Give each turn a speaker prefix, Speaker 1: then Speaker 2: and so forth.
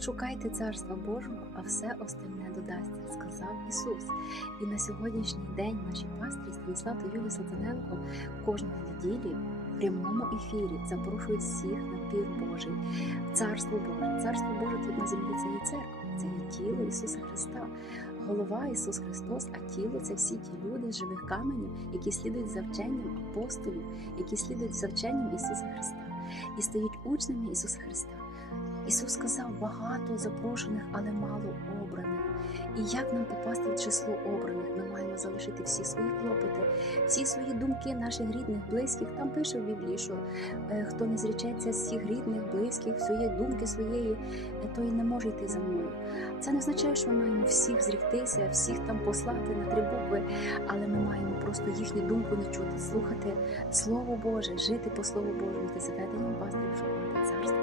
Speaker 1: Шукайте царства Божого, а все остальне додасться, сказав Ісус. І на сьогоднішній день наші пастирі Станіслав та Юлія Салтаненко кожної неділі в прямому ефірі запрошують всіх на пір Божий, Царство Боже. Царство Боже тут на землі це є церква, це є тіло Ісуса Христа. Голова Ісус Христос, а тіло це всі ті люди з живих каменів, які слідують за вченням апостолів, які слідують за вченням Ісуса Христа і стають учнями Ісуса Христа. Ісус сказав багато запрошених, але мало обраних. І як нам попасти в число обраних? Ми маємо залишити всі свої клопоти, всі свої думки наших рідних, близьких. Там пише в Біблії, що е, хто не зречеться з всіх рідних, близьких, своєї думки своєї, е, той не може йти за мною. Це не означає, що ми маємо всіх зріктися, всіх там послати на три букви, але ми маємо просто їхню думку не чути, слухати Слово Боже, жити по Слову Божому, за заведенням пастирів, щоб царство